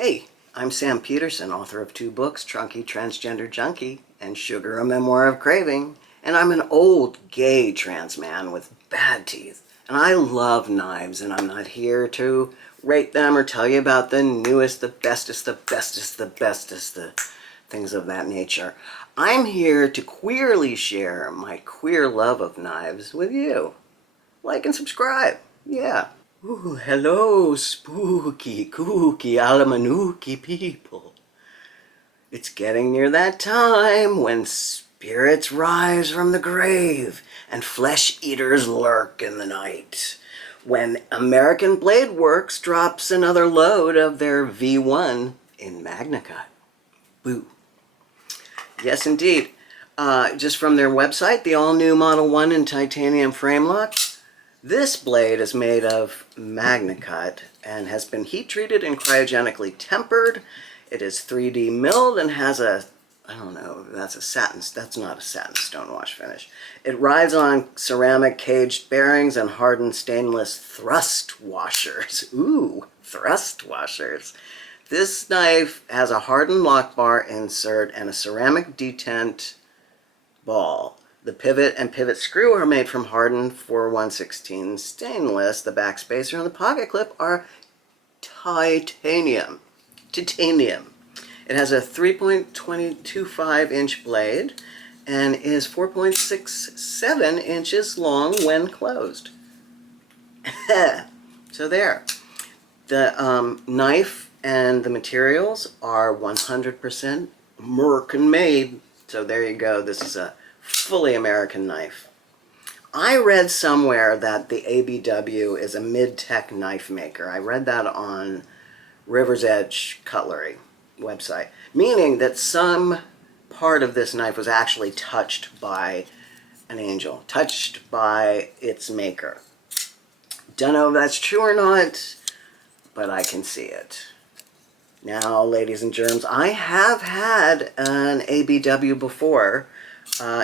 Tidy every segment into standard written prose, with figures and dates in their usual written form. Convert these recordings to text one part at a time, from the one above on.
Hey, I'm Sam Peterson, author of 2 books, Trunky Transgender Junkie and Sugar, a Memoir of Craving. And I'm an old gay trans man with bad teeth. And I love knives, and I'm not here to rate them or tell you about the newest, the bestest, the things of that nature. I'm here to queerly share my queer love of knives with you. Like and subscribe. Yeah. Ooh, hello, spooky, kooky, alamanuki people. It's getting near that time when spirits rise from the grave and flesh eaters lurk in the night. When American Blade Works drops another load of their V1 in MAGNACUT. Boo. Yes, indeed. Just from their website, the all-new Model 1 in titanium frame lock. This blade is made of MAGNACUT and has been heat treated and cryogenically tempered. It is 3D milled and has a, I don't know, that's not a satin stonewash finish. It rides on ceramic caged bearings and hardened stainless thrust washers. Ooh, thrust washers. This knife has a hardened lock bar insert and a ceramic detent ball. The pivot and pivot screw are made from hardened 4/116 stainless. The backspacer and the pocket clip are titanium. It has a 3.225-inch blade and is 4.67 inches long when closed. So there. The knife and the materials are 100% American made. So there you go. This is a fully American knife. I read somewhere that the ABW is a mid-tech knife maker. I read that on River's Edge Cutlery website, meaning that some part of this knife was actually touched by an angel, touched by its maker. Don't know if that's true or not, but I can see it. Now, ladies and germs, I have had an ABW before.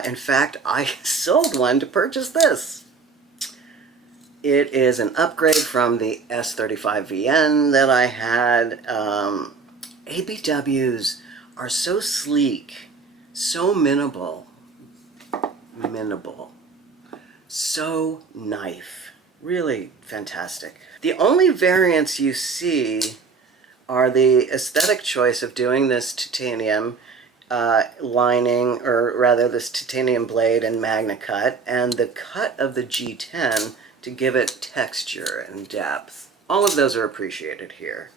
In fact, I sold one to purchase this. It is an upgrade from the S35VN that I had. ABWs are so sleek, so minimal, so knife. Really fantastic. The only variants you see are the aesthetic choice of doing this titanium lining, or rather this titanium blade in MAGNACUT, and the cut of the G10 to give it texture and depth. All of those are appreciated here.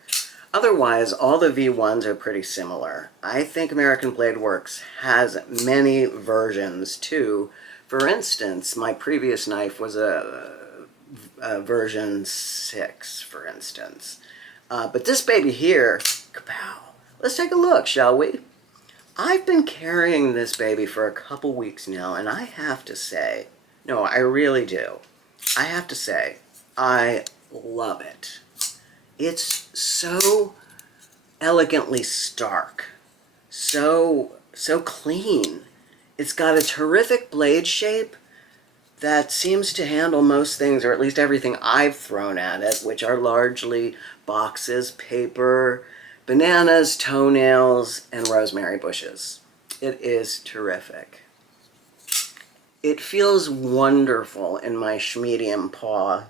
Otherwise, all the V1s are pretty similar. I think American Blade Works has many versions too. For instance, my previous knife was a version 6, for instance. But this baby here, kapow. Let's take a look, shall we? I've been carrying this baby for a couple weeks now, and I have to say, no, I really do. I have to say, I love it. It's so elegantly stark, so clean. It's got a terrific blade shape that seems to handle most things, or at least everything I've thrown at it, which are largely boxes, paper, bananas, toenails, and rosemary bushes. It is terrific. It feels wonderful in my schmedium paw.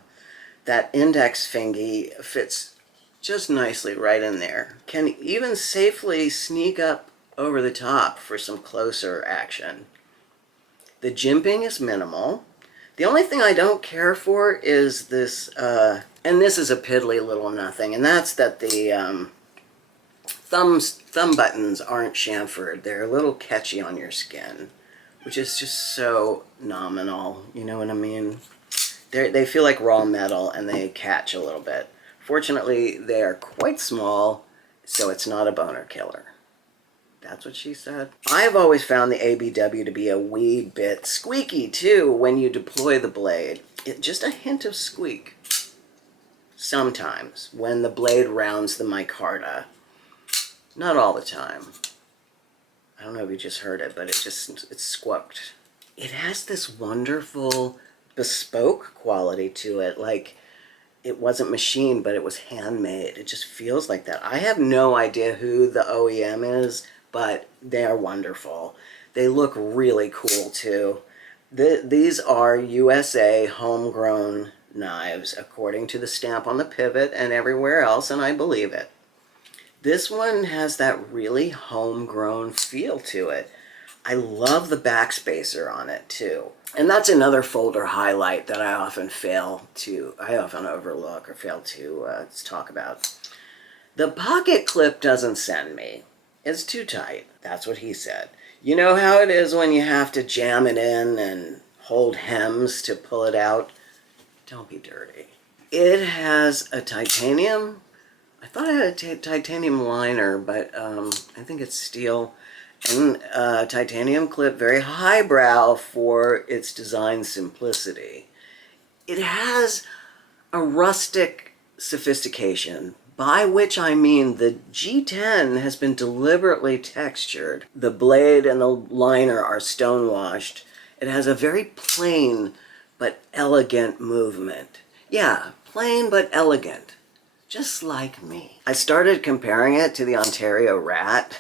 That index fingy fits just nicely right in there. Can even safely sneak up over the top for some closer action. The jimping is minimal. The only thing I don't care for is this, and this is a piddly little nothing, and that's that the thumb buttons aren't chamfered. They're a little catchy on your skin, which is just so nominal, you know what I mean? They feel like raw metal and they catch a little bit. Fortunately, they are quite small, so it's not a boner killer. That's what she said. I've always found the ABW to be a wee bit squeaky too when you deploy the blade. Just a hint of squeak. Sometimes when the blade rounds the micarta. Not all the time. I don't know if you just heard it, but it squawked. It has this wonderful bespoke quality to it. Like, it wasn't machined, but it was handmade. It just feels like that. I have no idea who the OEM is, but they are wonderful. They look really cool too. These are USA homegrown knives, according to the stamp on the pivot and everywhere else, and I believe it. This one has that really homegrown feel to it. I love the backspacer on it too. And that's another folder highlight that I often overlook or fail to talk about. The pocket clip doesn't send me. It's too tight. That's what he said. You know how it is when you have to jam it in and hold hems to pull it out? Don't be dirty. It has a titanium. I thought it had a titanium liner, but I think it's steel. And titanium clip, very highbrow for its design simplicity. It has a rustic sophistication, by which I mean the G10 has been deliberately textured. The blade and the liner are stonewashed. It has a very plain but elegant movement. Yeah, plain but elegant, just like me. I started comparing it to the Ontario Rat.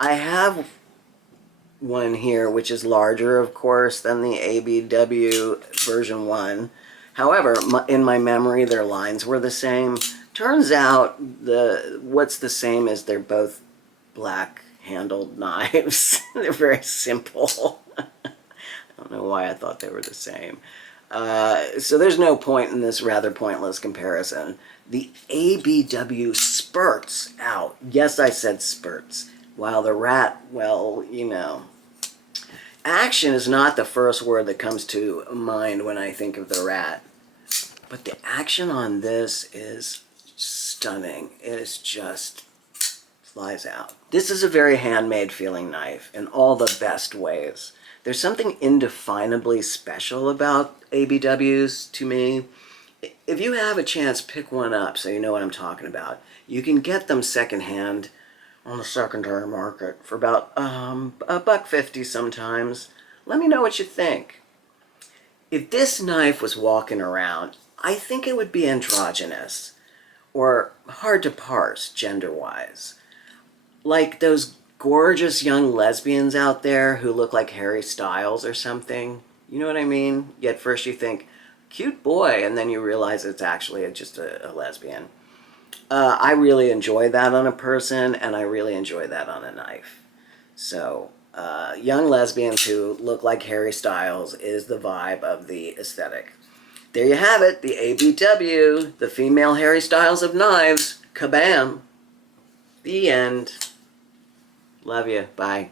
I have one here which is larger, of course, than the ABW version 1. However, in my memory, their lines were the same. Turns out what's the same is they're both black-handled knives. They're very simple. I don't know why I thought they were the same. So there's no point in this rather pointless comparison. The ABW spurts out. Yes, I said spurts. While the Rat, well, you know. Action is not the first word that comes to mind when I think of the Rat. But the action on this is stunning. It is just flies out. This is a very handmade feeling knife in all the best ways. There's something indefinably special about ABWs to me. If you have a chance, pick one up so you know what I'm talking about. You can get them secondhand on the secondary market for about $1.50 sometimes. Let me know what you think. If this knife was walking around, I think it would be androgynous or hard to parse gender-wise. Like those gorgeous young lesbians out there who look like Harry Styles or something. You know what I mean? Yet first you think, cute boy, and then you realize it's actually just a lesbian. I really enjoy that on a person, and I really enjoy that on a knife. So, young lesbians who look like Harry Styles is the vibe of the aesthetic. There you have it, the ABW, the female Harry Styles of knives. Kabam! The end. Love you. Bye.